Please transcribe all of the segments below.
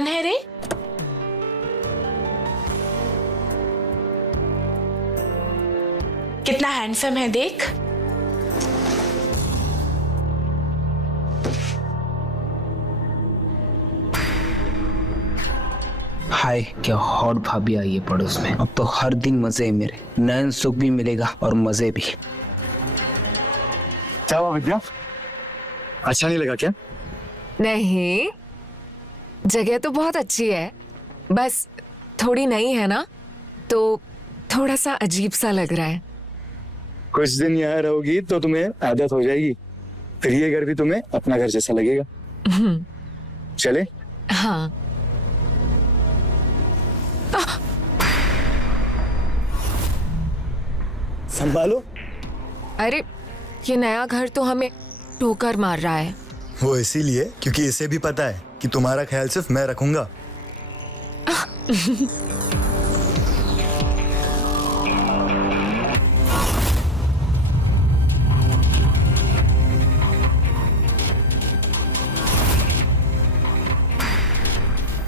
कौन है रे? कितना हैंडसम है देख। हाय, क्या हॉट भाभी आई है पड़ोस में। अब तो हर दिन मजे है मेरे, नयन सुख भी मिलेगा और मजे भी। क्या हुआ विद्या, अच्छा नहीं लगा क्या? नहीं, जगह तो बहुत अच्छी है, बस थोड़ी नई है ना, तो थोड़ा सा अजीब सा लग रहा है। कुछ दिन यहाँ रहोगी तो तुम्हें आदत हो जाएगी, फिर ये घर भी तुम्हें अपना घर जैसा लगेगा। चले? हाँ। संभालो। अरे, ये नया घर तो हमें ठोकर मार रहा है। वो इसीलिए क्योंकि इसे भी पता है कि तुम्हारा ख्याल सिर्फ मैं रखूंगा।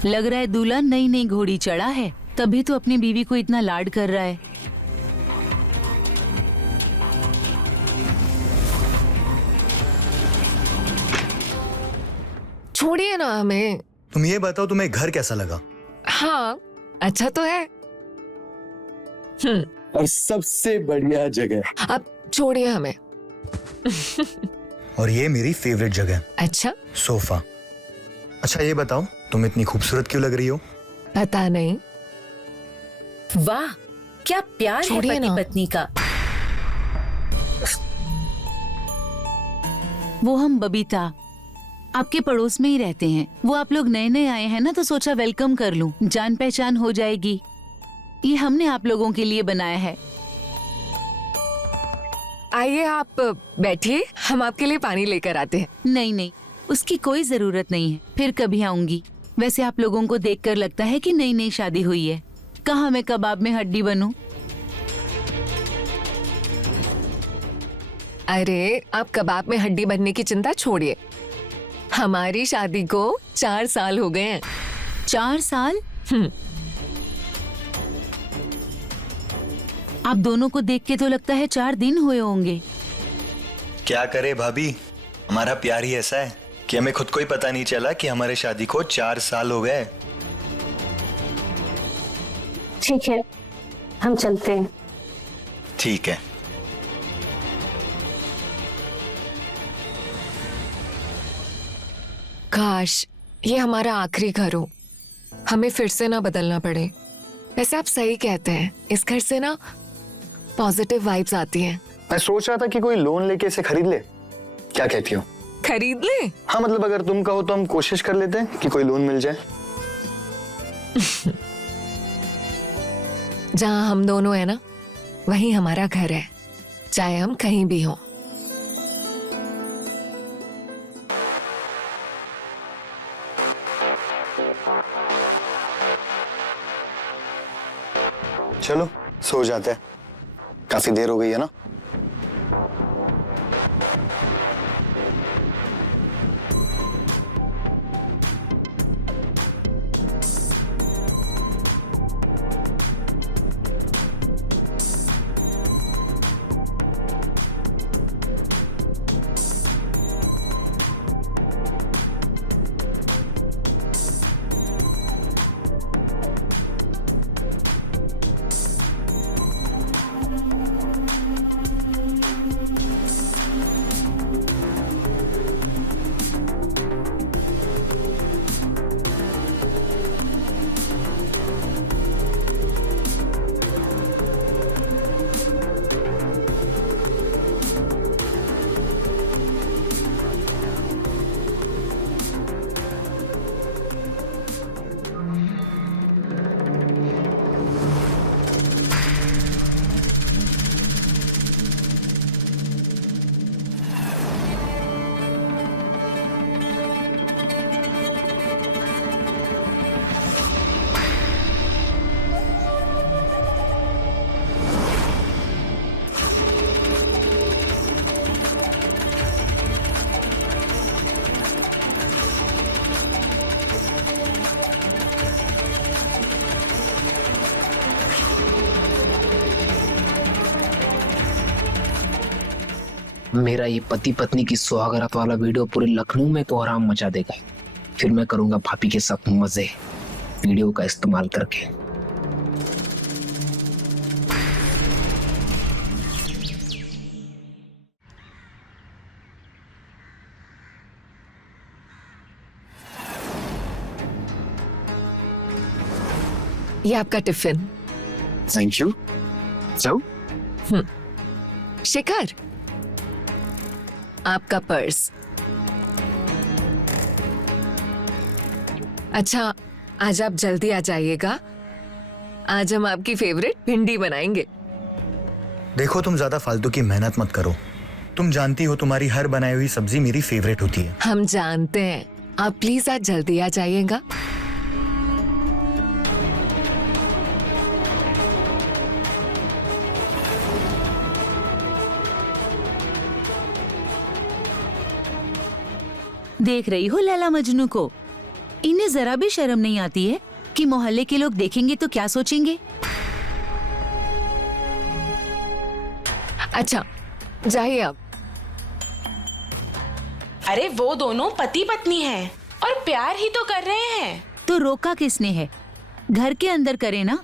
लग रहा है दूल्हा नई नई घोड़ी चढ़ा है, तभी तो अपनी बीवी को इतना लाड कर रहा है। छोड़िए ना हमें। तुम ये बताओ तुम्हें घर कैसा लगा? हाँ, अच्छा तो है। और सबसे बढ़िया जगह। अब छोड़िए हमें। और ये मेरी फेवरेट जगह, अच्छा, सोफा। अच्छा ये बताओ, तुम इतनी खूबसूरत क्यों लग रही हो? पता नहीं। वाह, क्या प्यार है छोड़िए पति ना। पत्नी का। वो हम बबीता आपके पड़ोस में ही रहते हैं। वो आप लोग नए नए आए हैं ना, तो सोचा वेलकम कर लूं, जान पहचान हो जाएगी। ये हमने आप लोगों के लिए बनाया है। आइए आप बैठिए, हम आपके लिए पानी लेकर आते हैं। नहीं नहीं, उसकी कोई जरूरत नहीं है, फिर कभी आऊंगी। वैसे आप लोगों को देखकर लगता है कि नई नई शादी हुई है। कहाँ मैं कबाब में हड्डी बनूं? अरे, आप कबाब में हड्डी बनने की चिंता छोड़िए। हमारी शादी को 4 साल हो गए हैं। 4 साल? आप दोनों को देख के तो लगता है 4 दिन हुए होंगे। क्या करे भाभी, हमारा प्यार ही ऐसा है कि हमें खुद को ही पता नहीं चला कि हमारे शादी को 4 साल हो गए। ठीक है, हम चलते हैं। ठीक है। काश ये हमारा आखिरी घर हो, हमें फिर से ना बदलना पड़े। वैसे आप सही कहते हैं, इस घर से ना पॉजिटिव वाइब्स आती हैं। मैं सोच रहा था कि कोई लोन लेके इसे खरीद ले, क्या कहती हो? खरीद ले? हाँ मतलब अगर तुम कहो तो हम कोशिश कर लेते हैं कि कोई लोन मिल जाए। जहाँ हम दोनों है ना, वहीं हमारा घर है, चाहे हम कहीं भी हों। चलो सो जाते हैं, काफी देर हो गई है ना। मेरा ये पति पत्नी की सुहागरात वाला वीडियो पूरे लखनऊ में तो आराम मचा देगा। फिर मैं करूंगा भाभी के साथ मजे वीडियो का इस्तेमाल करके। ये आपका टिफिन। Thank you. जाओ। शिखर, आपका पर्स। अच्छा, आज आप जल्दी आ जाइएगा। आज हम आपकी फेवरेट भिंडी बनाएंगे। देखो, तुम ज्यादा फालतू की मेहनत मत करो। तुम जानती हो तुम्हारी हर बनाई हुई सब्जी मेरी फेवरेट होती है। हम जानते हैं, आप प्लीज आज जल्दी आ जाइएगा। देख रही हो लैला मजनू को? इन्हें जरा भी शर्म नहीं आती है कि मोहल्ले के लोग देखेंगे तो क्या सोचेंगे। अच्छा, जाइए आप। अरे वो दोनों पति पत्नी हैं और प्यार ही तो कर रहे हैं। तो रोका किसने है? घर के अंदर करे ना।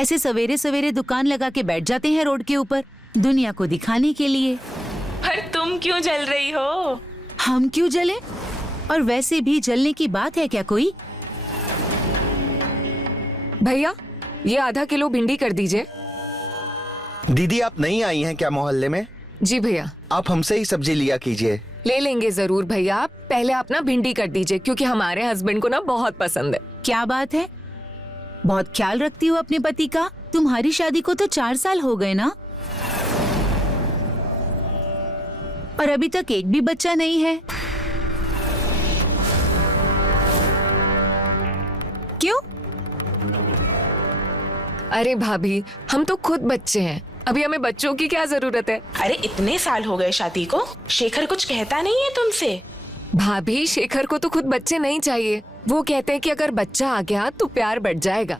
ऐसे सवेरे सवेरे दुकान लगा के बैठ जाते हैं रोड के ऊपर, दुनिया को दिखाने के लिए। पर तुम क्यों जल रही हो? हम क्यों जले? और वैसे भी जलने की बात है क्या कोई? भैया, ये आधा किलो भिंडी कर दीजिए। दीदी, आप नई आई हैं क्या मोहल्ले में? जी भैया। आप हमसे ही सब्जी लिया कीजिए। ले लेंगे जरूर भैया। आप पहले आप ना भिंडी कर दीजिए, क्योंकि हमारे हस्बैंड को ना बहुत पसंद है। क्या बात है? बहुत ख्याल रखती हो अपने पति का। तुम्हारी शादी को तो 4 साल हो गए ना, और अभी तक एक भी बच्चा नहीं है। क्यों? अरे भाभी, हम तो खुद बच्चे हैं, अभी हमें बच्चों की क्या जरूरत है? अरे इतने साल हो गए शादी को, शेखर कुछ कहता नहीं है तुमसे? भाभी, शेखर को तो खुद बच्चे नहीं चाहिए। वो कहते हैं कि अगर बच्चा आ गया तो प्यार बढ़ जाएगा।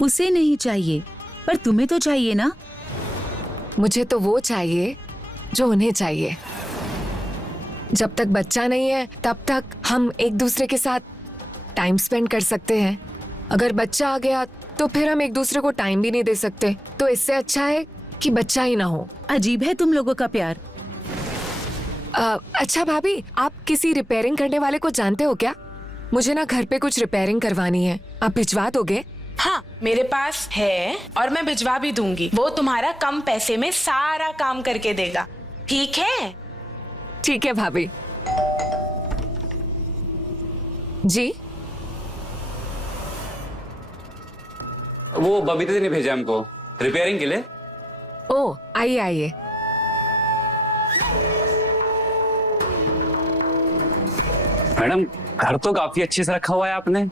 उसे नहीं चाहिए, पर तुम्हें तो चाहिए ना। मुझे तो वो चाहिए जो उन्हें चाहिए। जब तक बच्चा नहीं है तब तक हम एक दूसरे के साथ टाइम स्पेंड कर सकते हैं। अगर बच्चा आ गया तो फिर हम एक दूसरे को टाइम भी नहीं दे सकते। तो इससे अच्छा है कि बच्चा ही ना हो। अजीब है तुम लोगों का प्यार। अच्छा भाभी, आप किसी रिपेयरिंग करने वाले को जानते हो क्या? मुझे ना घर पे कुछ रिपेयरिंग करवानी है, आप भिजवा दोगे? हाँ, मेरे पास है और मैं भिजवा भी दूंगी। वो तुम्हारा कम पैसे में सारा काम करके देगा। ठीक है? ठीक है भाभी जी। वो बबीता ने भेजा हमको रिपेयरिंग के लिए। ओ, आइए आइए। मैडम, घर तो काफी अच्छे से रखा हुआ है आपने,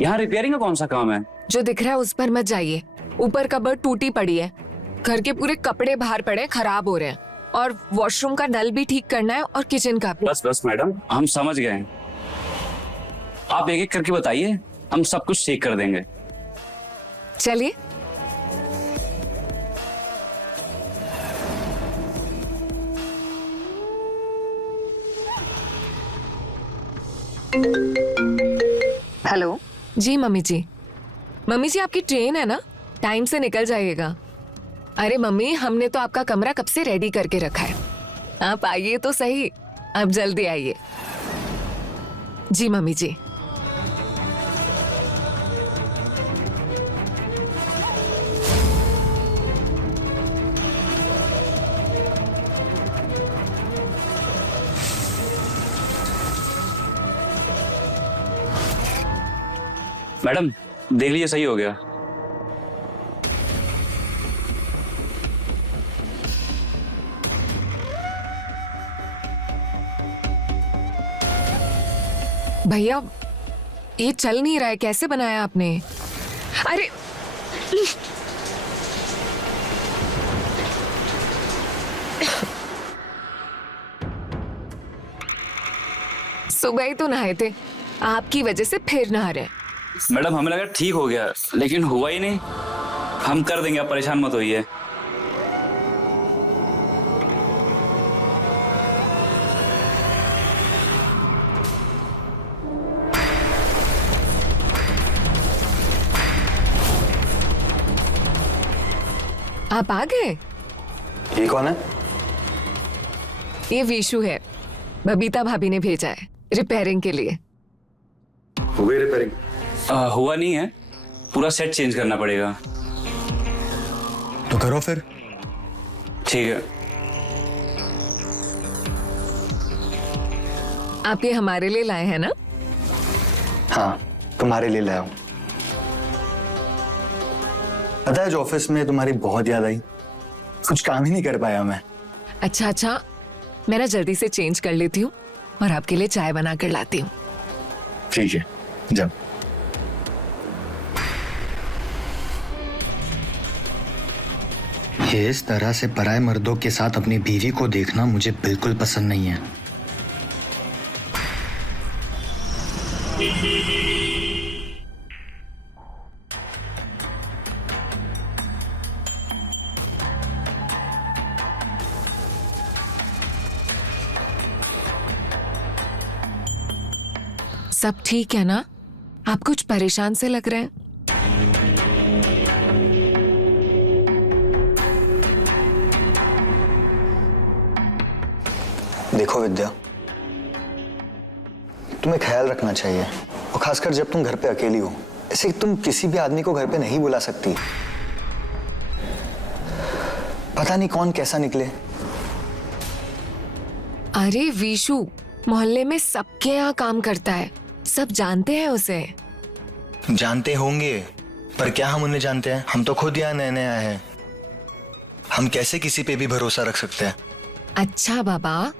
यहाँ रिपेयरिंग का कौन सा काम है? जो दिख रहा है उस पर मत जाइए। ऊपर कबर्ड टूटी पड़ी है, घर के पूरे कपड़े बाहर पड़े खराब हो रहे हैं, और वॉशरूम का नल भी ठीक करना है और किचन का भी। बस बस मैडम, हम समझ गए हैं। आप एक एक करके बताइए, हम सब कुछ ठीक कर देंगे। चलिए। हेलो जी मम्मी जी। मम्मी जी, आपकी ट्रेन है ना, टाइम से निकल जाइएगा। अरे मम्मी, हमने तो आपका कमरा कब से रेडी करके रखा है, आप आइए तो सही। आप जल्दी आइए। जी मम्मी जी। मैडम, देख लीजिए, सही हो गया। भैया, ये चल नहीं रहा है, कैसे बनाया आपने? अरे सुबह ही तो नहाए थे, आपकी वजह से फिर नहा रहे। मैडम, हमें लगा ठीक हो गया, लेकिन हुआ ही नहीं। हम कर देंगे, आप परेशान मत होइए। आप आ गए? ये कौन है? ये विशु है, बबीता भाभी ने भेजा है रिपेयरिंग के लिए। हो गई रिपेयरिंग? हुआ नहीं है, पूरा सेट चेंज करना पड़ेगा। तो करो फिर। ठीक है। आप ये हमारे लिए लाए हैं ना? हाँ, तुम्हारे लिए लाया हूँ। पता है, जो ऑफिस में तुम्हारी बहुत याद आई, कुछ काम ही नहीं कर पाया मैं। अच्छा, मैं ना जल्दी से चेंज कर लेती हूँ और आपके लिए चाय बना कर लाती हूँ। ठीक है, जब। ये इस तरह से पराये मर्दों के साथ अपनी बीवी को देखना मुझे बिल्कुल पसंद नहीं है। सब ठीक है ना? आप कुछ परेशान से लग रहे हैं। देखो विद्या, तुम्हें ख्याल रखना चाहिए, और खासकर जब तुम घर पे अकेली हो। ऐसे तुम किसी भी आदमी को घर पे नहीं बुला सकती। पता नहीं कौन कैसा निकले। अरे विशु मोहल्ले में सबके यहाँ काम करता है, सब जानते हैं उसे। जानते होंगे, पर क्या हम उन्हें जानते हैं? हम तो खुद यहाँ नए नए आए हैं। हम कैसे किसी पे भी भरोसा रख सकते हैं? अच्छा बाबा,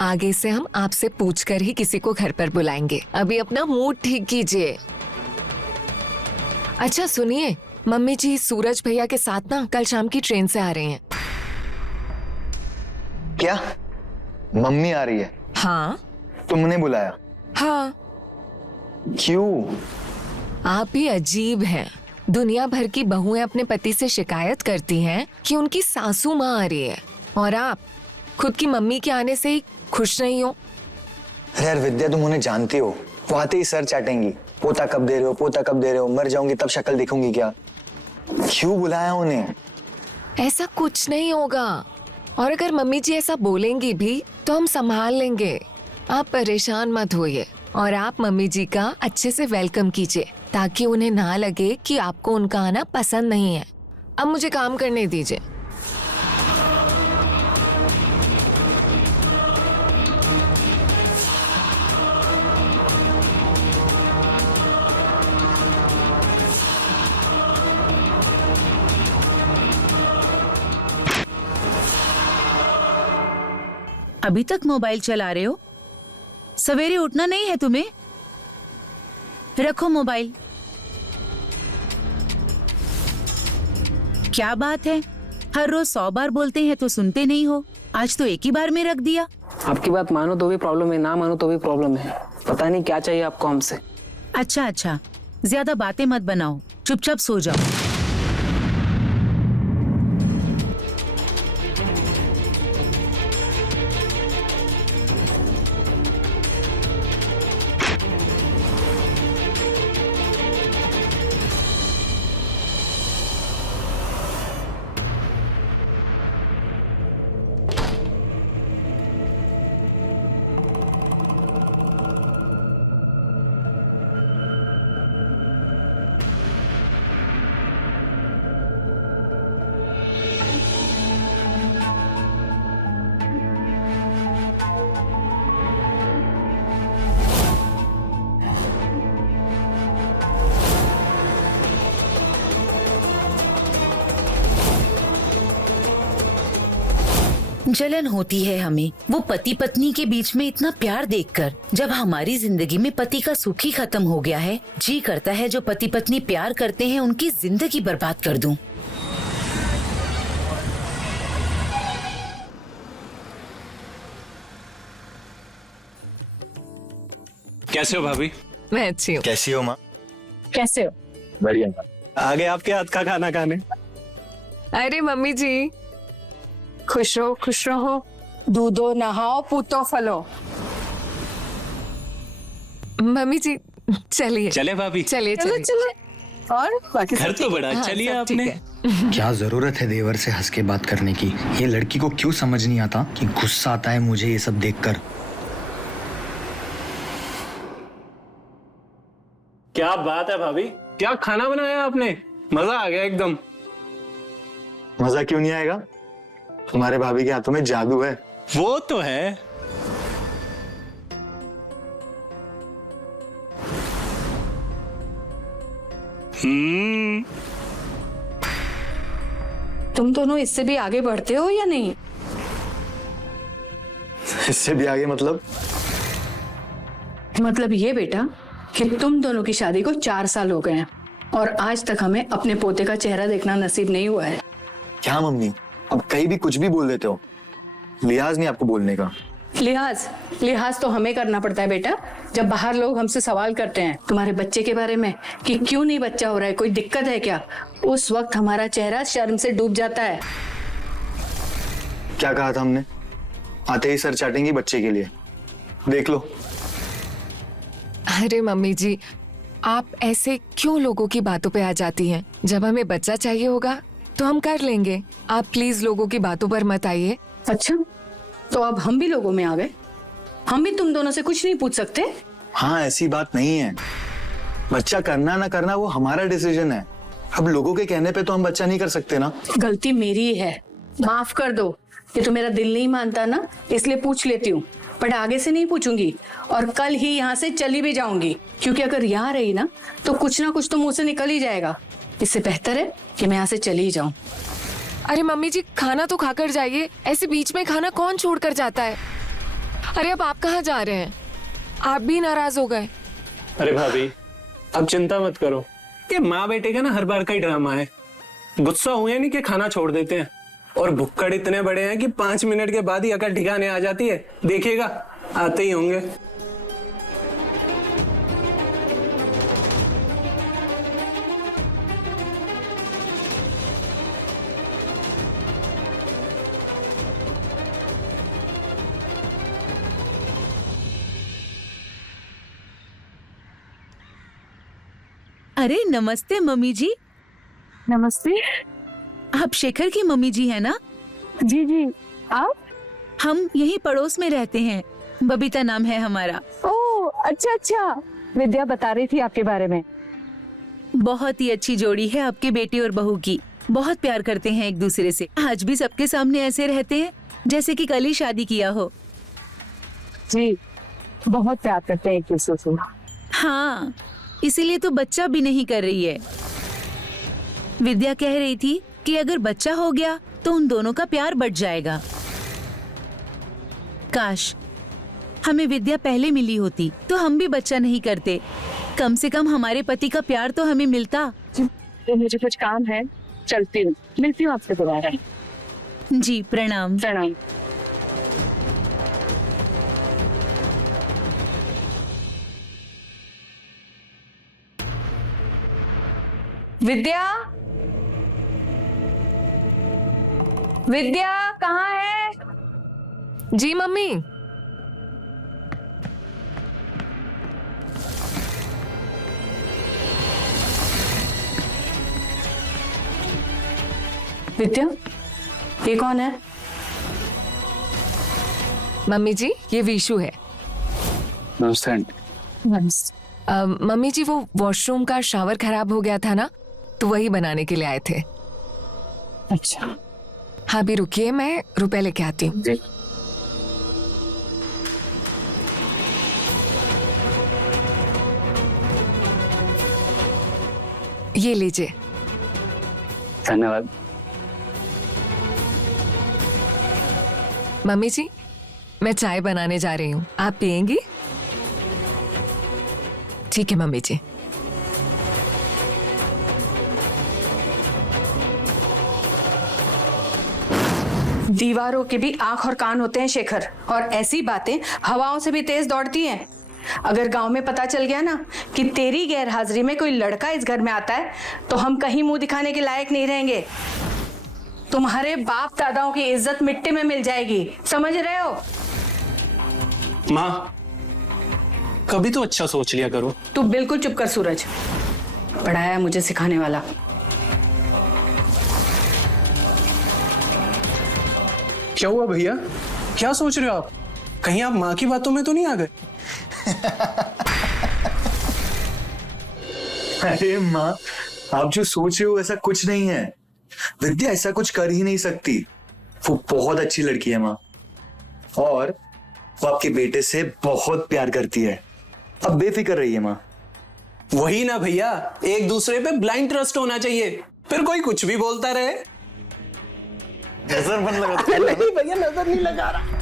आगे से हम आपसे पूछकर ही किसी को घर पर बुलाएंगे। अभी अपना मूड ठीक कीजिए। अच्छा सुनिए, मम्मी जी सूरज भैया के साथ ना कल शाम की ट्रेन से आ रहे हैं। क्या? मम्मी आ रही है? हाँ। तुमने बुलाया? हाँ। क्यों? आप ही अजीब हैं। दुनिया भर की बहुएं अपने पति से शिकायत करती हैं कि उनकी सासू माँ आ रही है, और आप खुद की मम्मी के आने से ही खुश नहीं हो। अरे यार विद्या, तुम उन्हें जानती हो, वो आते ही सर चाटेंगी। पोता कब दे रहे हो, पोता कब दे रहे हो, मर जाऊंगी तब शक्ल दिखूंगी क्या? क्यों बुलाया उन्हें? ऐसा कुछ नहीं होगा, और अगर मम्मी जी ऐसा बोलेंगी भी तो हम संभाल लेंगे। आप परेशान मत होइए, और आप मम्मी जी का अच्छे से वेलकम कीजिए, ताकि उन्हें ना लगे कि आपको उनका आना पसंद नहीं है। अब मुझे काम करने दीजिए। अभी तक मोबाइल चला रहे हो? सवेरे उठना नहीं है तुम्हें? रखो मोबाइल। क्या बात है, हर रोज 100 बार बोलते हैं तो सुनते नहीं हो। आज तो एक ही बार में रख दिया। आपकी बात मानो तो भी प्रॉब्लम है, ना मानो तो भी प्रॉब्लम है। पता नहीं क्या चाहिए आपको हमसे। अच्छा, ज्यादा बातें मत बनाओ, चुपचाप सो जाओ। जलन होती है हमें वो पति पत्नी के बीच में इतना प्यार देखकर। जब हमारी जिंदगी में पति का सुख ही खत्म हो गया है, जी करता है जो पति पत्नी प्यार करते हैं उनकी जिंदगी बर्बाद कर दूं। कैसे हो भाभी? मैं अच्छी हूँ। कैसी हो माँ? कैसे हो? बढ़िया। आ गए आपके हाथ का खाना खाने। अरे मम्मी जी, खुश रहो, दूधो नहाओ, पूतो फलो। मम्मी जी चलिए। चले भाभी? चलिए चलो चलिए। और बाकी घर तो बड़ा अच्छा लिया सब ठीक आपने। है। क्या जरूरत है देवर से हंस के बात करने की? ये लड़की को क्यों समझ नहीं आता कि गुस्सा आता है मुझे ये सब देखकर। क्या बात है भाभी, क्या खाना बनाया आपने, मजा आ गया एकदम। मजा क्यों नहीं आएगा? हमारे भाभी के हाथों में जादू है। वो तो है। तुम दोनों इससे भी आगे बढ़ते हो या नहीं? इससे भी आगे मतलब ये बेटा कि तुम दोनों की शादी को 4 साल हो गए हैं और आज तक हमें अपने पोते का चेहरा देखना नसीब नहीं हुआ है। क्या मम्मी, अब कहीं भी कुछ भी बोल देते हो, लिहाज नहीं आपको बोलने का। लिहाज तो हमें करना पड़ता है बेटा, जब बाहर लोग हमसे सवाल करते हैं तुम्हारे बच्चे के बारे में कि क्यों नहीं बच्चा हो रहा है, कोई दिक्कत है क्या, उस वक्त हमारा चेहरा शर्म से डूब जाता है। क्या कहा था हमने? आते ही सर चाटेंगी बच्चे के लिए, देख लो। अरे मम्मी जी, आप ऐसे क्यों लोगों की बातों पे आ जाती हैं? जब हमें बच्चा चाहिए होगा तो हम कर लेंगे, आप प्लीज लोगों की बातों पर मत आइए। अच्छा, तो अब हम भी लोगों में आ गए, हम भी तुम दोनों से कुछ नहीं पूछ सकते? हाँ, ऐसी बात नहीं है। बच्चा करना ना करना वो हमारा डिसीजन है। अब लोगों के कहने पे तो हम बच्चा नहीं कर सकते ना। गलती मेरी है, माफ कर दो। ये तो मेरा दिल नहीं मानता ना, इसलिए पूछ लेती हूँ, बट आगे से नहीं पूछूंगी और कल ही यहाँ से चली भी जाऊंगी, क्योंकि अगर यहाँ रही ना तो कुछ ना कुछ तो मुंह से निकल ही जाएगा। इससे बेहतर है कि मैं यहाँ से चली ही जाऊं। अरे मम्मी जी, खाना तो खाकर जाइए, ऐसे बीच में खाना कौन छोड़ कर जाता है? अरे अब आप कहाँ जा रहे हैं? आप भी नाराज हो गए। अरे भाभी, अब चिंता मत करो, ये माँ बेटे का ना हर बार का ही ड्रामा है। गुस्सा हुए नहीं कि खाना छोड़ देते हैं, और भुक्कड़ इतने बड़े हैं कि 5 मिनट के बाद ही अकल ठिकाने आ जाती है। देखिएगा, आते ही होंगे। अरे नमस्ते मम्मी जी। नमस्ते। आप शेखर की मम्मी जी है ना? जी जी, आप? हम यही पड़ोस में रहते हैं, बबीता नाम है हमारा। ओह अच्छा अच्छा, विद्या बता रही थी आपके बारे में। बहुत ही अच्छी जोड़ी है आपके बेटे और बहू की, बहुत प्यार करते हैं एक दूसरे से। आज भी सबके सामने ऐसे रहते हैं जैसे कि कल ही शादी किया हो। जी, बहुत प्यार करते हैं एक दूसरे से। हाँ, इसीलिए तो बच्चा भी नहीं कर रही है। विद्या कह रही थी कि अगर बच्चा हो गया तो उन दोनों का प्यार बढ़ जाएगा। काश हमें विद्या पहले मिली होती तो हम भी बच्चा नहीं करते, कम से कम हमारे पति का प्यार तो हमें मिलता। तो मुझे कुछ काम है, चलती हूँ, मिलती हूँ आपसे दोबारा। जी प्रणाम। प्रणाम। विद्या, विद्या कहाँ है? जी मम्मी। विद्या, ये कौन है? मम्मी जी, ये विशु है। नमस्ते। मम्मी जी, वो वॉशरूम का शावर खराब हो गया था ना, तो वही बनाने के लिए आए थे। अच्छा, हाँ भी रुकिए, मैं रुपए लेके आती हूँ। ये लीजिए। धन्यवाद। मम्मी जी, मैं चाय बनाने जा रही हूँ, आप पियेंगी? ठीक है मम्मी जी। दीवारों के भी आंख और कान होते हैं शेखर, और ऐसी बातें हवाओं से भी तेज दौड़ती हैं। अगर गांव में पता चल गया ना कि तेरी गैर हाजिरी में कोई लड़का इस घर में आता है तो हम कहीं मुंह दिखाने के लायक नहीं रहेंगे। तुम्हारे बाप दादाओं की इज्जत मिट्टी में मिल जाएगी, समझ रहे हो? माँ, कभी तो अच्छा सोच लिया करो। तू बिल्कुल चुप कर सूरज, पढ़ाया मुझे सिखाने वाला। क्या हुआ भैया? क्या सोच रहे हो आप? कहीं आप माँ की बातों में तो नहीं आ गए? अरे माँ, आप जो सोच रहे हो ऐसा कुछ नहीं है। विद्या ऐसा कुछ कर ही नहीं सकती। वो बहुत अच्छी लड़की है माँ, और वो आपके बेटे से बहुत प्यार करती है। अब बेफिक्र रहिए माँ। वही ना भैया, एक दूसरे पे ब्लाइंड ट्रस्ट होना चाहिए, फिर कोई कुछ भी बोलता रहे। नजर बंद लगा। नहीं भैया, नजर नहीं लगा रहा।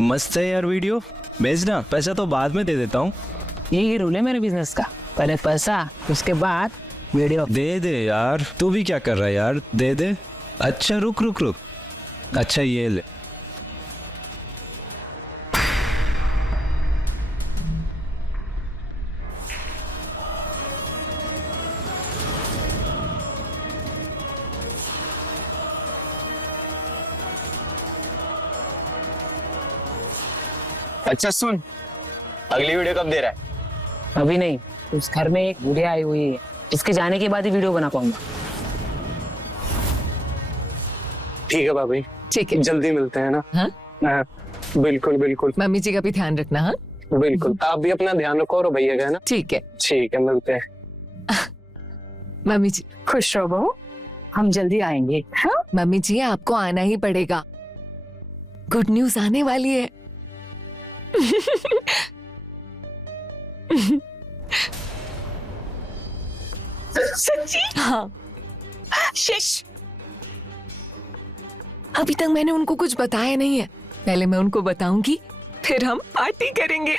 मस्त है यार वीडियो, भेजना। पैसा तो बाद में दे देता हूँ। यही रूल है मेरे बिजनेस का, पहले पैसा उसके बाद वीडियो। दे दे यार, तू भी क्या कर रहा है यार, दे दे। अच्छा रुक रुक रुक, अच्छा ये ले। अच्छा सुन, अगली वीडियो कब दे रहा है? अभी नहीं, उस घर में एक बुढ़िया आई हुई है, इसके जाने के बाद ही वीडियो बना पाऊंगा। ठीक है भाभी, ठीक है, जल्दी मिलते हैं ना। हाँ? हाँ, बिल्कुल बिल्कुल मम्मी जी का भी ध्यान रखना। हाँ बिल्कुल, आप भी अपना ध्यान रखो और भैया का ना। ठीक है। ठीक है, मिलते हैं। मम्मी जी खुश रहो बहू, हम जल्दी आएंगे। हाँ? मम्मी जी आपको आना ही पड़ेगा, गुड न्यूज आने वाली है। सच्ची? हाँ, शिश, अभी तक मैंने उनको कुछ बताया नहीं है, पहले मैं उनको बताऊंगी, फिर हम पार्टी करेंगे।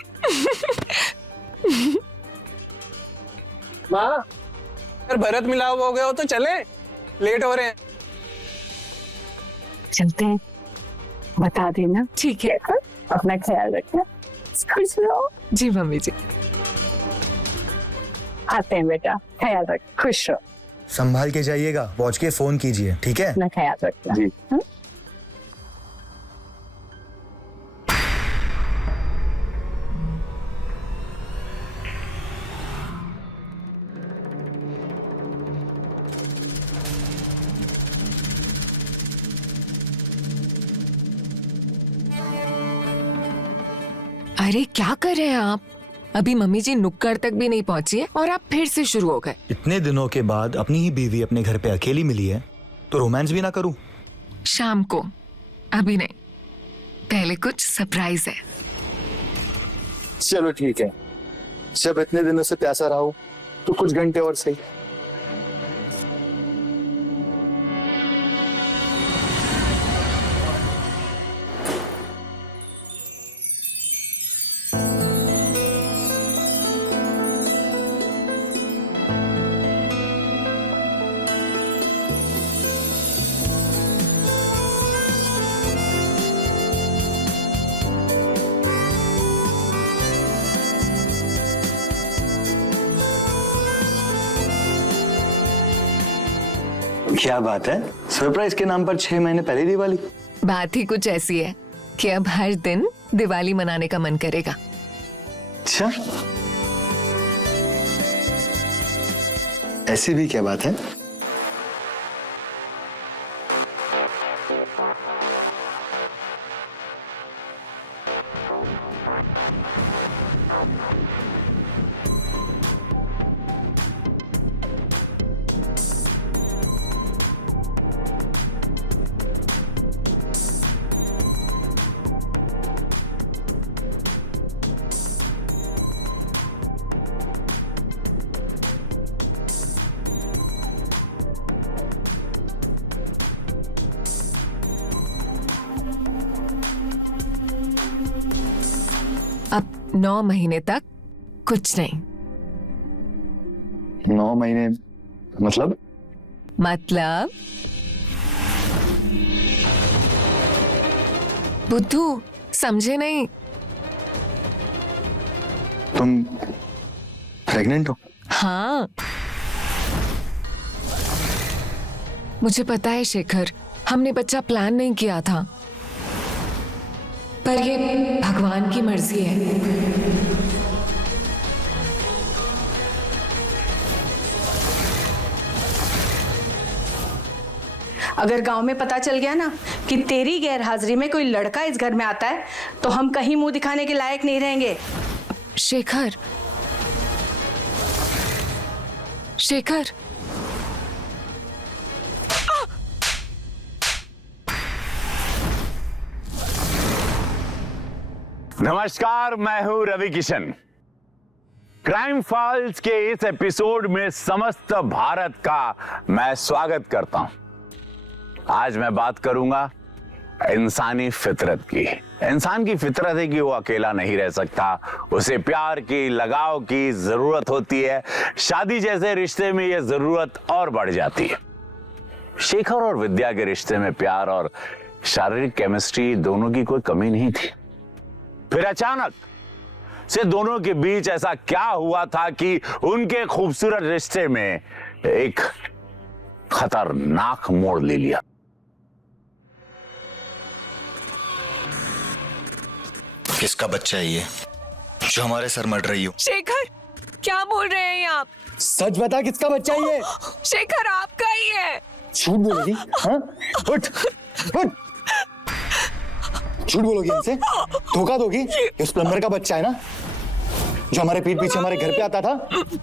माँ, अगर भरत मिलाप हो गया हो तो चले, लेट हो रहे हैं। चलते हैं, बता देना। ठीक है, अपना ख्याल रखना, खुश रहो। जी मम्मी जी। आते हैं बेटा, ख्याल रख, खुश रहो, संभाल के जाइएगा, पहुंच के फोन कीजिए, ठीक है? अपना ख्याल रखना जी। हाँ? अरे क्या कर रहे हैं आप? अभी मम्मी जी नुक्कड़ तक भी नहीं पहुंची है और आप फिर से शुरू हो गए। इतने दिनों के बाद अपनी ही बीवी अपने घर पे अकेली मिली है, तो रोमांस भी ना करूं? शाम को, अभी नहीं, पहले कुछ सरप्राइज है। चलो ठीक है, जब इतने दिनों से प्यासा रहा हूं, तो कुछ घंटे और सही। क्या बात है, सरप्राइज के नाम पर 6 महीने पहले दिवाली। बात ही कुछ ऐसी है कि अब हर दिन दिवाली मनाने का मन करेगा। अच्छा, ऐसी भी क्या बात है? अब 9 महीने तक कुछ नहीं। 9 महीने मतलब? मतलब बुद्धू, समझे नहीं? तुम प्रेग्नेंट हो? हाँ, मुझे पता है शेखर, हमने बच्चा प्लान नहीं किया था, पर ये भगवान की मर्जी है। अगर गांव में पता चल गया ना कि तेरी गैर हाजिरी में कोई लड़का इस घर में आता है तो हम कहीं मुंह दिखाने के लायक नहीं रहेंगे। शेखर, शेखर, नमस्कार, मैं हूं रवि किशन। क्राइम फाइल्स के इस एपिसोड में समस्त भारत का मैं स्वागत करता हूं। आज मैं बात करूंगा इंसानी फितरत की। इंसान की फितरत है कि वो अकेला नहीं रह सकता, उसे प्यार की, लगाव की जरूरत होती है। शादी जैसे रिश्ते में ये जरूरत और बढ़ जाती है। शेखर और विद्या के रिश्ते में प्यार और शारीरिक केमिस्ट्री दोनों की कोई कमी नहीं थी। फिर अचानक से दोनों के बीच ऐसा क्या हुआ था कि उनके खूबसूरत रिश्ते में एक खतरनाक मोड़ ले लिया। किसका बच्चा है ये जो हमारे सर मर रही हो? शेखर, क्या बोल रहे हैं आप? सच बता, किसका बच्चा है ये? शेखर, आपका ही है। झूठ बोलोगी? हाँ? उठ, उठ। झूठ बोलोगी इनसे? धोखा दोगी? इस प्लम्बर का बच्चा है ना, जो हमारे पीठ पीछे हमारे घर पे आता था?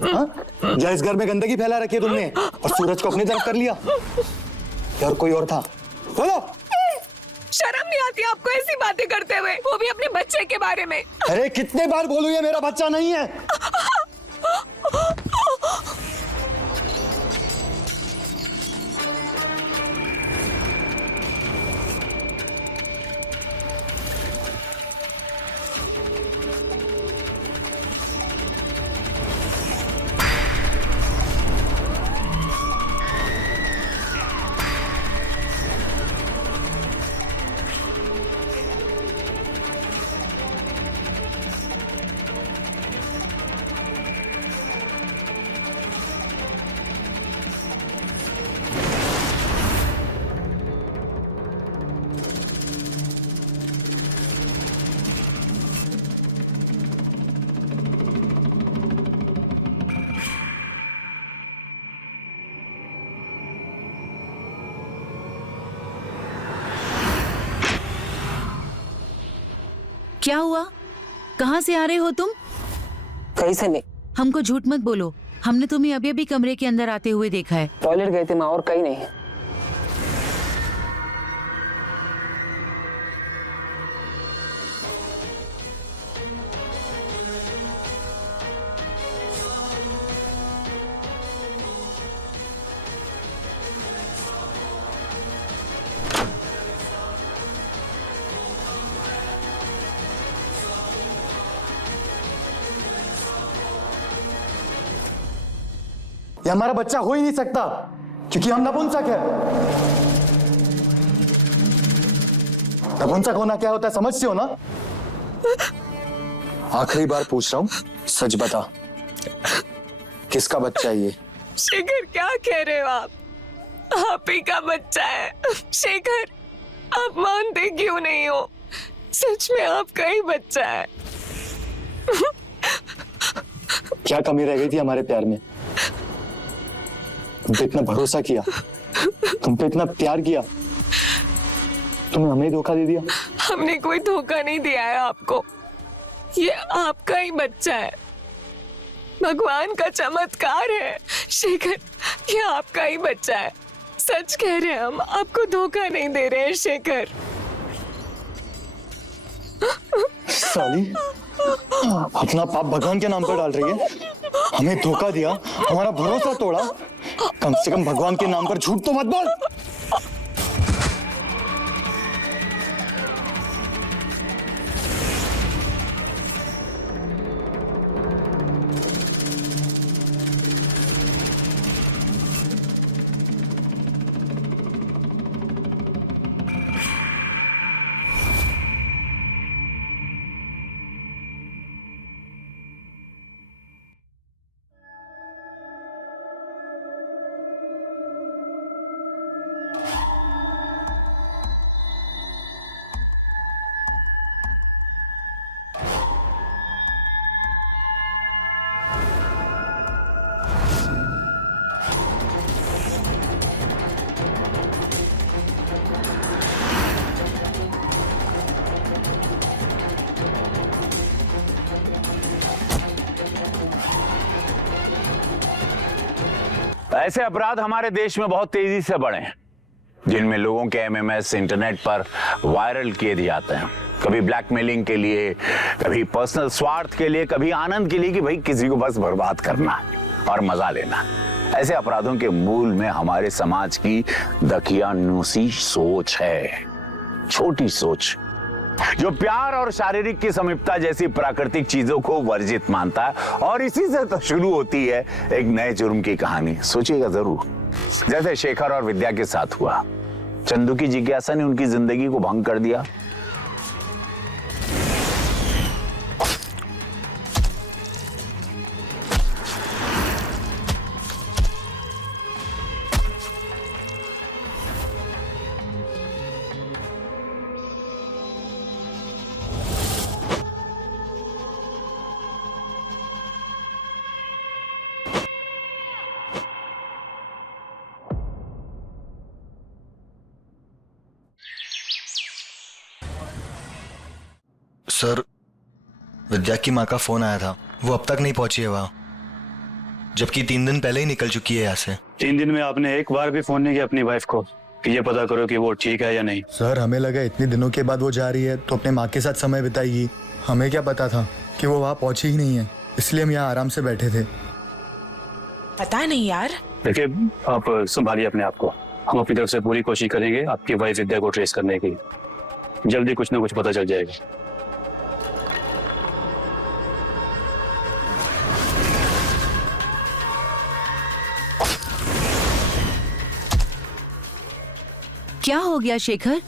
हाँ? या इस घर में गंदगी फैला रखी है तुमने और सूरज को अपनी तरफ कर लिया? या और कोई और था? बोलो। शर्म नहीं आती आपको ऐसी बातें करते हुए, वो भी अपने बच्चे के बारे में? अरे कितने बार बोलूं, ये मेरा बच्चा नहीं है। क्या हुआ? कहाँ से आ रहे हो तुम? कहीं से नहीं। हमको झूठ मत बोलो, हमने तुम्हें अभी अभी कमरे के अंदर आते हुए देखा है। टॉयलेट गए थे माँ, और कहीं नहीं। ये हमारा बच्चा हो ही नहीं सकता क्योंकि हम नपुंसक है। नपुंसक होना क्या होता है समझते हो ना? आखिरी बार पूछ रहा हूं, सच बता, किसका बच्चा है ये? शेखर, क्या कह रहे हो आप? आप ही का बच्चा है। शेखर, आप मानते क्यों नहीं हो? सच में आपका ही बच्चा है। क्या कमी रह गई थी हमारे प्यार में? तुम पे इतना भरोसा किया, तुम पे इतना प्यार किया, तुमने हमें धोखा दे दिया। हमने कोई धोखा नहीं दिया है आपको, ये आपका ही बच्चा है। भगवान का चमत्कार है शेखर, ये आपका ही बच्चा है। सच कह रहे हैं हम, आपको धोखा नहीं दे रहे हैं शेखर। साली, अपना पाप भगवान के नाम पर डाल रही है। हमें धोखा दिया, हमारा भरोसा तोड़ा, कम से कम भगवान के नाम पर झूठ तो मत बोल। ऐसे अपराध हमारे देश में बहुत तेजी से बढ़े हैं, जिनमें लोगों के एमएमएस इंटरनेट पर वायरल किए जाते हैं। कभी ब्लैकमेलिंग के लिए, कभी पर्सनल स्वार्थ के लिए, कभी आनंद के लिए कि भाई किसी को बस बर्बाद करना और मजा लेना। ऐसे अपराधों के मूल में हमारे समाज की दकियानूसी सोच है, छोटी सोच, जो प्यार और शारीरिक की समीपता जैसी प्राकृतिक चीजों को वर्जित मानता है। और इसी से तो शुरू होती है एक नए जुर्म की कहानी। सोचिएगा जरूर, जैसे शेखर और विद्या के साथ हुआ। चंदू की जिज्ञासा ने उनकी जिंदगी को भंग कर दिया। सर, विद्या की माँ का फोन आया था, वो अब तक नहीं पहुंची है वहाँ, जबकि 3 दिन पहले ही निकल चुकी है यहाँ से। 3 दिन में आपने एक बार भी फोन नहीं किया अपनी वाइफ को कि ये पता करो कि वो ठीक है या नहीं? सर, हमें लगा इतने दिनों के बाद वो जा रही है तो अपने माँ के साथ समय बिताएगी। हमें क्या पता था कि वो वहाँ पहुंची ही नहीं है, इसलिए हम यहाँ आराम से बैठे थे। पता नहीं यार। देखिए, आप संभालिए अपने आप को। हम अपनी तरफ से पूरी कोशिश करेंगे आपकी वाइफ विद्या को ट्रेस करने की। जल्दी कुछ ना कुछ पता चल जाएगा। क्या हो गया शेखर?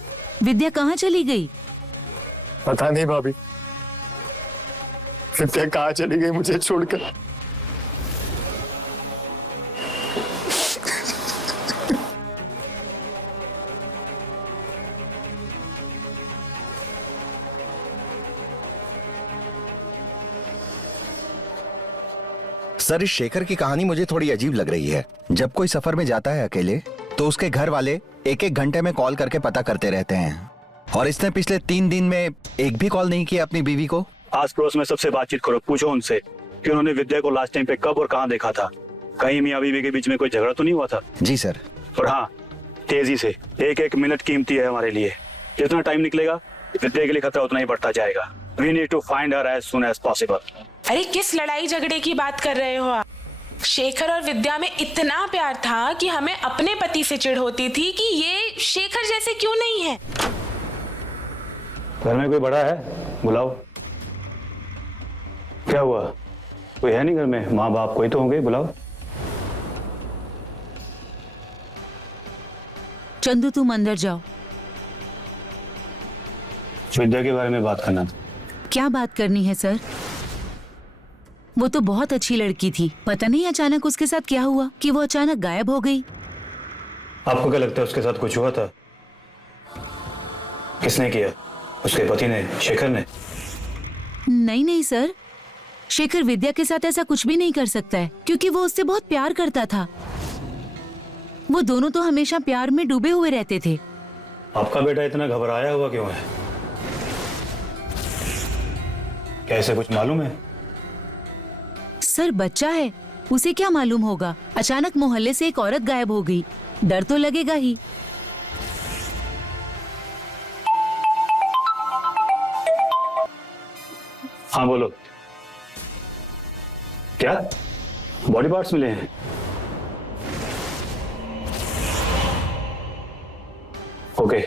विद्या कहाँ चली गई? पता नहीं भाभी, विद्या कहाँ चली गई मुझे छोड़कर। सर, इस शेखर की कहानी मुझे थोड़ी अजीब लग रही है। जब कोई सफर में जाता है अकेले तो उसके घर वाले 1-1 घंटे में कॉल करके पता करते रहते हैं, और इसने पिछले 3 दिन में एक भी कॉल नहीं किया अपनी बीवी को। आस पड़ोस में सबसे बातचीत करो, पूछो उनसे कि उन्होंने विद्या को लास्ट टाइम पे कब और कहाँ देखा था। कहीं मियाँ बीवी के बीच में कोई झगड़ा तो नहीं हुआ था? जी सर। और हाँ, तेजी से, 1-1 मिनट कीमती है हमारे लिए। जितना टाइम निकलेगा विद्या के लिए खतरा उतना ही बढ़ता जाएगा। We need to find her as soon as possible. अरे किस लड़ाई झगड़े की बात कर रहे हो आप? शेखर और विद्या में इतना प्यार था कि हमें अपने पति से चिढ़ होती थी कि ये शेखर जैसे क्यों नहीं है। घर में कोई बड़ा है? बुलाओ। क्या हुआ? कोई है नहीं घर में? माँ बाप कोई तो होंगे, बुलाओ। चंदू, तुम अंदर जाओ। विद्या के बारे में बात करना था। क्या बात करनी है सर? वो तो बहुत अच्छी लड़की थी। पता नहीं अचानक उसके साथ क्या हुआ कि वो अचानक गायब हो गई। आपको क्या लगता है उसके साथ कुछ हुआ था? किसने किया? उसके पति ने, शेखर ने? नहीं नहीं सर, शेखर विद्या के साथ ऐसा कुछ भी नहीं कर सकता है, क्योंकि वो उससे बहुत प्यार करता था। वो दोनों तो हमेशा प्यार में डूबे हुए रहते थे। आपका बेटा इतना घबराया हुआ क्यों है? क्या ऐसे कुछ मालूम है? सर, बच्चा है, उसे क्या मालूम होगा। अचानक मोहल्ले से एक औरत गायब हो गई, डर तो लगेगा ही। हाँ बोलो। क्या बॉडी पार्ट्स मिले हैं? Okay,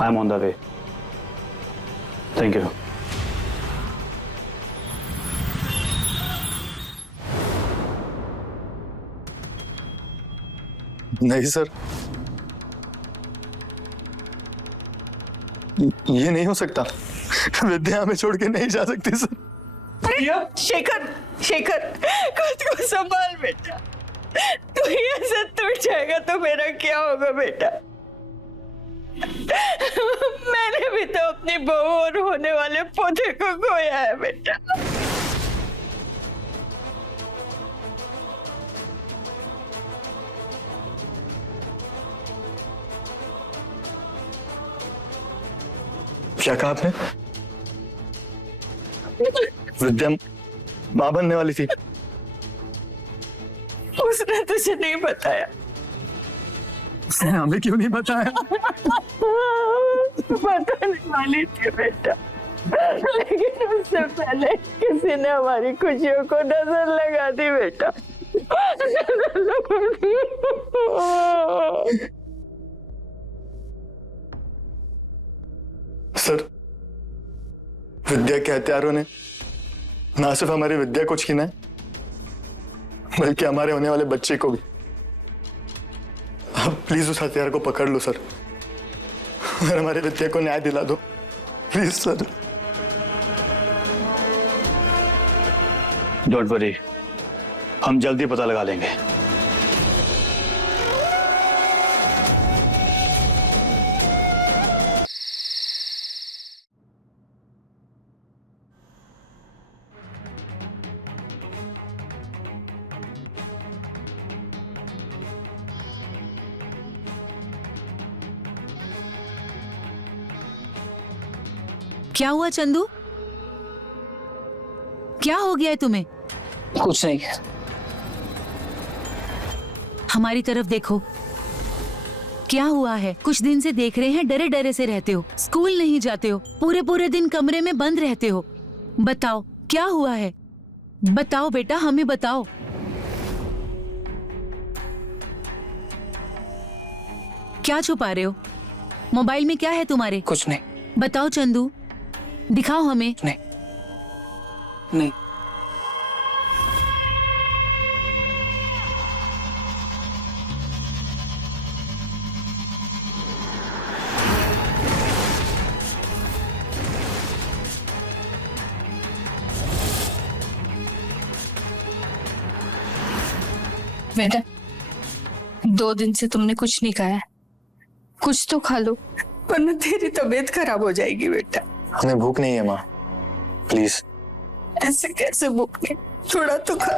I am on the way. Thank you. नहीं सर, ये नहीं हो सकता। विद्या हमें छोड़ के नहीं जा सकती सर। शेखर, शेखर, खुद को संभाल बेटा। तू ये सब टूट जाएगा तो मेरा क्या होगा बेटा? मैंने भी तो अपनी बहू और होने वाले पोते को खोया है बेटा। क्या कहा आपने? विद्या मां बनने वाली थी। उसने तो उसे नहीं बताया? उसने हमें क्यों नहीं बताया? बताने वाली थी बेटा, लेकिन उससे पहले किसी ने हमारी खुशियों को नजर लगा दी बेटा। सर, विद्या के हत्यारों ने ना सिर्फ हमारी विद्या को छीना है, बल्कि हमारे होने वाले बच्चे को भी। आप प्लीज उस हथियार को पकड़ लो सर, और हमारी विद्या को न्याय दिला दो, प्लीज सर। डोंट वरी, हम जल्दी पता लगा लेंगे। क्या हुआ चंदू? क्या हो गया है तुम्हें? कुछ नहीं। हमारी तरफ देखो, क्या हुआ है? कुछ दिन से देख रहे हैं डरे डरे से रहते हो, स्कूल नहीं जाते हो, पूरे पूरे दिन कमरे में बंद रहते हो। बताओ क्या हुआ है? बताओ बेटा, हमें बताओ। क्या छुपा रहे हो? मोबाइल में क्या है तुम्हारे? कुछ नहीं। बताओ चंदू, दिखाओ हमें। नहीं नहीं। बेटा, 2 दिन से तुमने कुछ नहीं खाया, कुछ तो खा लो, वरना तेरी तबीयत खराब हो जाएगी बेटा। हमें भूख नहीं है माँ, प्लीज। ऐसे कैसे भूख नहीं? थोड़ा तो खा।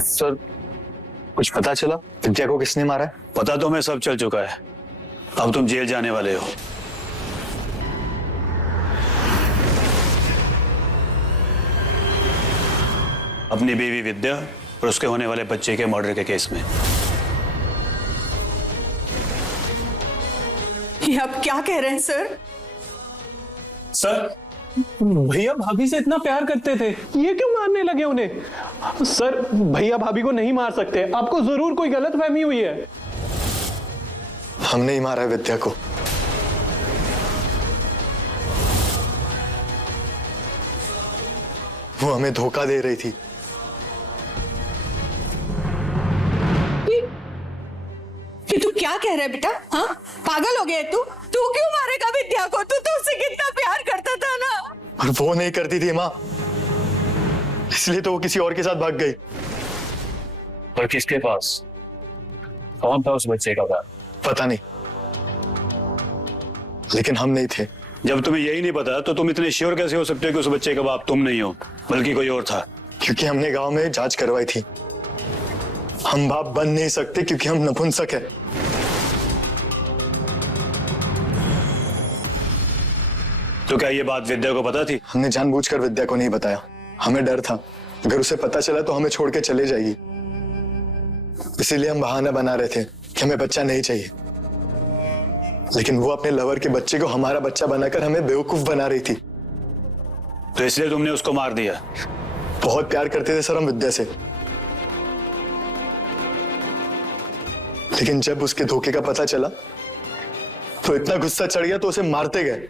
सर, कुछ पता चला विद्या को किसने मारा है? पता तो हमें सब चल चुका है। अब तुम जेल जाने वाले हो। अपनी बीवी विद्या और उसके होने वाले बच्चे के मर्डर के केस में। ये आप क्या कह रहे हैं सर? सर, भैया भाभी से इतना प्यार करते थे, ये क्यों मारने लगे उन्हें? सर, भैया भाभी को नहीं मार सकते, आपको जरूर कोई गलतफहमी हुई है। हमने ही मारा है विद्या को। वो हमें धोखा दे रही थी। ये तू क्या कह रहा है बेटा? हाँ, पागल हो गया तू? तू क्यों मारेगा विद्या को? तू तो उससे कितना प्यार करता था ना। और वो नहीं करती थी माँ, इसलिए तो वो किसी और के साथ भाग गई। और किसके पास? कौन था उस बच्चे का बाप? पता नहीं, लेकिन हम नहीं थे। जब तुम्हें यही नहीं पता तो तुम इतने श्योर कैसे हो सकते हो कि उस बच्चे का बाप तुम नहीं हो बल्कि कोई और था? क्योंकि हमने गांव में जांच करवाई थी। हम बाप बन नहीं सकते क्योंकि हम नपुंसक हैं। तो क्या ये बात विद्या को पता थी? हमने जानबूझकर विद्या को नहीं बताया, हमें डर था अगर उसे पता चला तो हमें छोड़ के चले जाएगी। इसीलिए हम बहाना बना रहे थे कि हमें बच्चा नहीं चाहिए, लेकिन वो अपने लवर के बच्चे को हमारा बच्चा बनाकर हमें बेवकूफ बना रही थी। तो इसलिए तुमने उसको मार दिया? बहुत प्यार करते थे सर हम विद्या से, लेकिन जब उसके धोखे का पता चला तो इतना गुस्सा चढ़ गया तो उसे मारते गए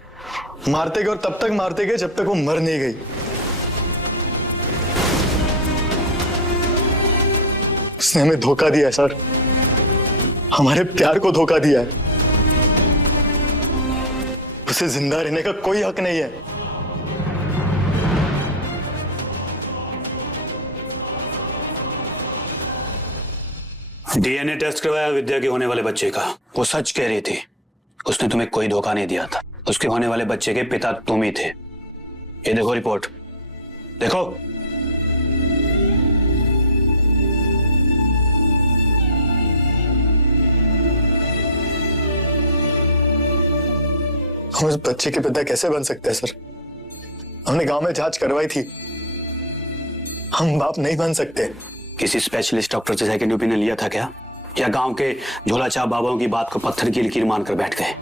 और तब तक मारते गए जब तक वो मर नहीं गई। उसने हमें धोखा दिया है सर, हमारे प्यार को धोखा दिया है। उसे जिंदा रहने का कोई हक नहीं है। डीएनए टेस्ट करवाया विद्या के होने वाले बच्चे का, वो सच कह रही थी। उसने तुम्हें कोई धोखा नहीं दिया था। उसके होने वाले बच्चे के पिता तुम ही थे। ये देखो रिपोर्ट, देखो। हम इस बच्चे के पिता कैसे बन सकते हैं सर? हमने गांव में जांच करवाई थी, हम बाप नहीं बन सकते। किसी स्पेशलिस्ट डॉक्टर से सेकंड ओपिनियन लिया था क्या, या गांव के झोला छाप बाबाओं की बात को पत्थर की लकीर मानकर बैठ गए?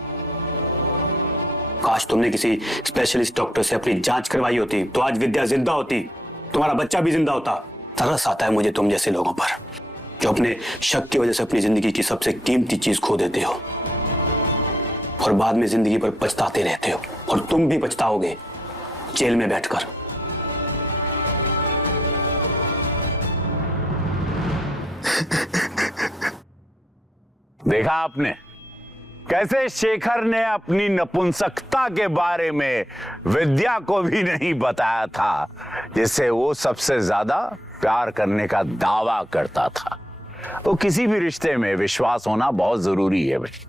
काश तुमने किसी स्पेशलिस्ट डॉक्टर से अपनी जांच करवाई होती तो आज विद्या जिंदा होती, तुम्हारा बच्चा भी जिंदा होता। तरस आता है मुझे तुम जैसे लोगों पर, जो अपने शक की वजह से अपनी जिंदगी की सबसे कीमती चीज खो देते हो और बाद में जिंदगी पर पछताते रहते हो। और तुम भी पछताओगे जेल में बैठकर। देखा आपने कैसे शेखर ने अपनी नपुंसकता के बारे में विद्या को भी नहीं बताया था, जिससे वो सबसे ज्यादा प्यार करने का दावा करता था। तो किसी भी रिश्ते में विश्वास होना बहुत जरूरी है भाई,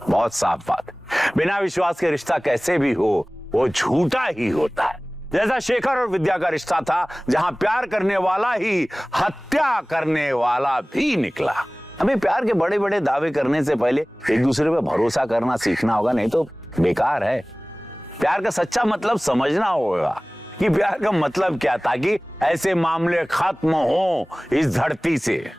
बहुत साफ बात। बिना विश्वास के रिश्ता कैसे भी हो वो झूठा ही होता है। जैसा शेखर और विद्या का रिश्ता था, जहां प्यार करने वाला ही हत्या करने वाला भी निकला। हमें प्यार के बड़े बड़े दावे करने से पहले एक दूसरे पे भरोसा करना सीखना होगा, नहीं तो बेकार है। प्यार का सच्चा मतलब समझना होगा कि प्यार का मतलब क्या, ताकि ऐसे मामले खत्म हो इस धरती से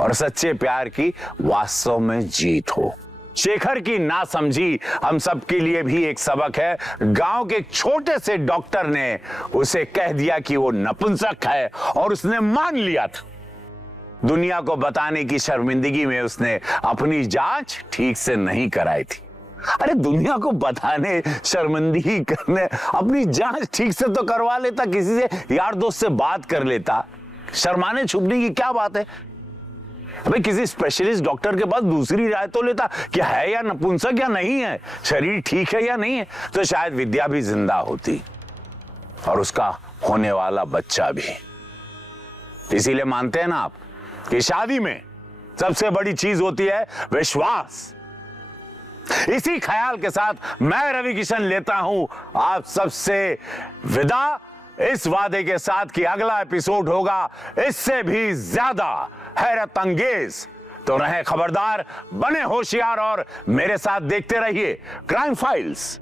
और सच्चे प्यार की वास्तव में जीत हो। शेखर की नासमझी हम सबके लिए भी एक सबक है। गांव के एक छोटे से डॉक्टर ने उसे कह दिया कि वो नपुंसक है और उसने मान लिया था। दुनिया को बताने की शर्मिंदगी में उसने अपनी जांच ठीक से नहीं कराई थी। अरे दुनिया को बताने, शर्मिंदगी करने, अपनी जांच ठीक से तो करवा लेता, किसी से यार दोस्त से बात कर लेता। शर्माने छुपने की क्या बात है? अबे किसी स्पेशलिस्ट डॉक्टर के पास दूसरी राय तो लेता कि है या नपुंसक या नहीं है, शरीर ठीक है या नहीं है, तो शायद विद्या भी जिंदा होती और उसका होने वाला बच्चा भी। इसीलिए मानते हैं ना आप कि शादी में सबसे बड़ी चीज होती है विश्वास। इसी ख्याल के साथ मैं रवि किशन लेता हूं आप सबसे विदा, इस वादे के साथ कि अगला एपिसोड होगा इससे भी ज्यादा हैरत अंगेज। तो रहे खबरदार, बने होशियार और मेरे साथ देखते रहिए क्राइम फाइल्स।